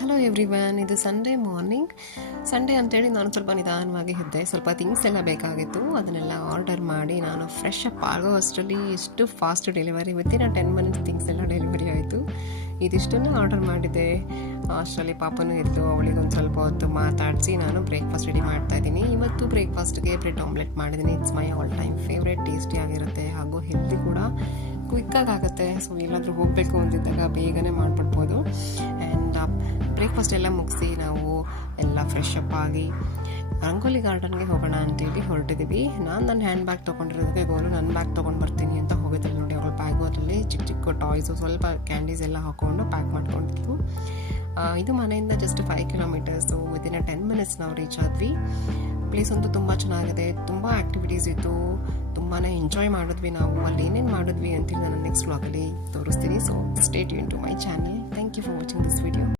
Hello everyone, ಇದು Sunday morning. Sunday ಅಂತೇಳಿ ನಾನು ಸ್ವಲ್ಪ ನಿಧಾನವಾಗಿ ಇದ್ದೆ. ಸ್ವಲ್ಪ ಥಿಂಗ್ಸ್ ಎಲ್ಲ ಬೇಕಾಗಿತ್ತು, ಅದನ್ನೆಲ್ಲ ಆರ್ಡರ್ ಮಾಡಿ ನಾನು ಫ್ರೆಶ್ ಅಪ್ ಆಗೋ ಅಷ್ಟರಲ್ಲಿ ಎಷ್ಟು fast delivery, within 10 minutes things ಎಲ್ಲ ಡೆಲಿವರಿ ಆಯಿತು. ಇದಿಷ್ಟನ್ನು ಆರ್ಡರ್ ಮಾಡಿದ್ದೆ. ಅಷ್ಟರಲ್ಲಿ ಪಾಪನೂ ಇತ್ತು, ಅವಳಿಗೆ ಒಂದು ಸ್ವಲ್ಪ ಹೊತ್ತು ಮಾತಾಡಿಸಿ ನಾನು ಬ್ರೇಕ್ಫಾಸ್ಟ್ ರೆಡಿ ಮಾಡ್ತಾಯಿದ್ದೀನಿ. ಇವತ್ತು ಬ್ರೇಕ್ಫಾಸ್ಟ್ಗೆ ಬ್ರೆಡ್ ಆಮ್ಲೆಟ್ ಮಾಡಿದ್ದೀನಿ. It's my all time favourite. ಟೇಸ್ಟಿಯಾಗಿರುತ್ತೆ ಹಾಗೂ ಹೆಲ್ದಿ ಕೂಡ, ಕ್ವಿಕ್ಕಾಗಿ ಆಗುತ್ತೆ. ಸೊ ಎಲ್ಲಾದರೂ ಹೋಗಬೇಕು ಅಂತಿದ್ದಾಗ ಬೇಗನೆ ಮಾಡಿಬಿಡ್ಬೋದು. ಆ್ಯಂಡ್ ಬ್ರೇಕ್ಫಾಸ್ಟ್ ಎಲ್ಲ ಮುಗಿಸಿ ನಾವು ಎಲ್ಲ ಫ್ರೆಶ್ ಅಪ್ ಆಗಿ ರಂಗೋಲಿ ಗಾರ್ಡನ್ಗೆ ಹೋಗೋಣ ಅಂತೇಳಿ ಹೊರಟಿದ್ದೀವಿ. ನಾನು ನನ್ನ ಹ್ಯಾಂಡ್ ಬ್ಯಾಗ್ ತೊಗೊಂಡಿರೋದಕ್ಕೆ ಗೋಲು ನನ್ನ ಬ್ಯಾಗ್ ತೊಗೊಂಡು ಬರ್ತೀನಿ ಅಂತ ಹೋಗಿದ್ದಲ್ಲಿ ನೋಡಿ. ಅವಳ ಬ್ಯಾಗು ಅದರಲ್ಲಿ ಚಿಕ್ಕ ಚಿಕ್ಕ ಟಾಯ್ಸು, ಸ್ವಲ್ಪ ಕ್ಯಾಂಡೀಸ್ ಎಲ್ಲ ಹಾಕ್ಕೊಂಡು ಪ್ಯಾಕ್ ಮಾಡ್ಕೊಂಡಿತ್ತು. ಇದು ಮನೆಯಿಂದ ಜಸ್ಟ್ 5 ಕಿಲೋಮೀಟರ್ಸು. ವಿತಿನ್ 10 ಮಿನಿಟ್ಸ್ ನಾವು ರೀಚ್ ಆದ್ವಿ. ಪ್ಲೇಸ್ ಅಂತೂ ತುಂಬ ಚೆನ್ನಾಗಿದೆ, ತುಂಬ ಆ್ಯಕ್ಟಿವಿಟೀಸ್ ಇತ್ತು, ತುಂಬಾ ಎಂಜಾಯ್ ಮಾಡಿದ್ವಿ. ನಾವು ಅಲ್ಲಿ ಏನೇನು ಮಾಡಿದ್ವಿ ಅಂತೇಳಿ ನಾನು ನೆಕ್ಸ್ಟ್ ವ್ಲಾಗಲ್ಲಿ ತೋರಿಸ್ತೀನಿ. So stay tune to my channel. Thank you for watching this video.